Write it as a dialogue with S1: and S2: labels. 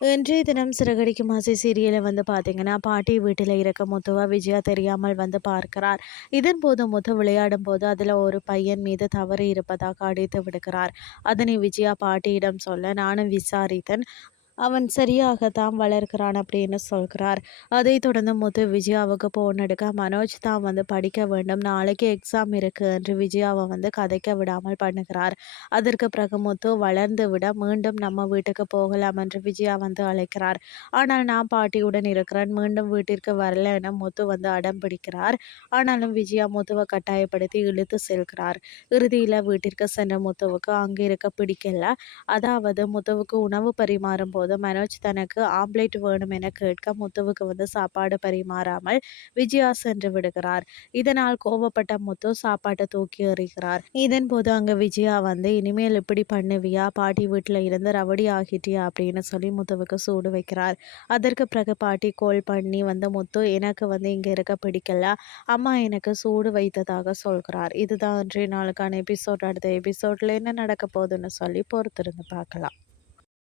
S1: இன்றைய தினம் சிறகடிக்கும் ஆசை சீரியலை வந்து பார்த்தீங்கன்னா பாட்டி வீட்டில் இருக்க முத்துவா விஜயா தெரியாமல் வந்து பார்க்கிறார். இதன் போது முத்து விளையாடும் போது அதில் ஒரு பையன் மீது தவறு இருப்பதாக அடித்து விடுகிறார். அதனை விஜயா பாட்டியிடம் சொல்ல நானும் விசாரித்தேன். அவன் சரியாக தான் வளர்க்கிறான் அப்படின்னு சொல்கிறார். அதை தொடர்ந்து முத்து விஜயாவுக்கு போன் எடுக்க மனோஜ் தான் வந்து படிக்க வேண்டும். நாளைக்கு எக்ஸாம் இருக்கு என்று விஜயாவை வந்து கதைக்க விடாமல் பண்ணுகிறார். அதற்கு பிறகு முத்து வளர்ந்து விட மீண்டும் நம்ம வீட்டுக்கு போகலாம் என்று விஜயா வந்து அழைக்கிறார். ஆனால் நான் பாட்டியுடன் இருக்கிறேன். மீண்டும் வீட்டிற்கு வரல என முத்து வந்து அடம் பிடிக்கிறார். ஆனாலும் விஜயா முத்துவை கட்டாயப்படுத்தி இழுத்து செல்கிறார். இறுதியில் வீட்டிற்கு சென்ற முத்துவுக்கு அங்கே இருக்க பிடிக்கல. அதாவது முத்துவுக்கு உணவு பரிமாறும் போது போது மனோஜ் தனக்கு ஆம்லேட் வேணும் என கேட்க முத்துவுக்கு வந்து சாப்பாடு பரிமாறாமல் விஜயா சென்று விடுகிறார். இதனால் கோபப்பட்ட முத்து சாப்பாட்டை தூக்கி எறிகிறார். இதன் போது அங்க விஜயா வந்து இனிமேல் இப்படி பண்ணுவியா? பாட்டி வீட்டுல இருந்து ரவடி ஆகிட்டியா? அப்படின்னு சொல்லி முத்துவுக்கு சூடு வைக்கிறார். அதற்கு பிறகு பாட்டி கோல் பண்ணி வந்து முத்து எனக்கு வந்து இங்க இருக்க பிடிக்கல. அம்மா எனக்கு சூடு வைத்ததாக சொல்கிறார். இதுதான் இன்றைய நாளுக்கான எபிசோட் அடுத்த எபிசோட்ல என்ன நடக்க போகுதுன்னு சொல்லி பொறுத்திருந்து பார்க்கலாம்.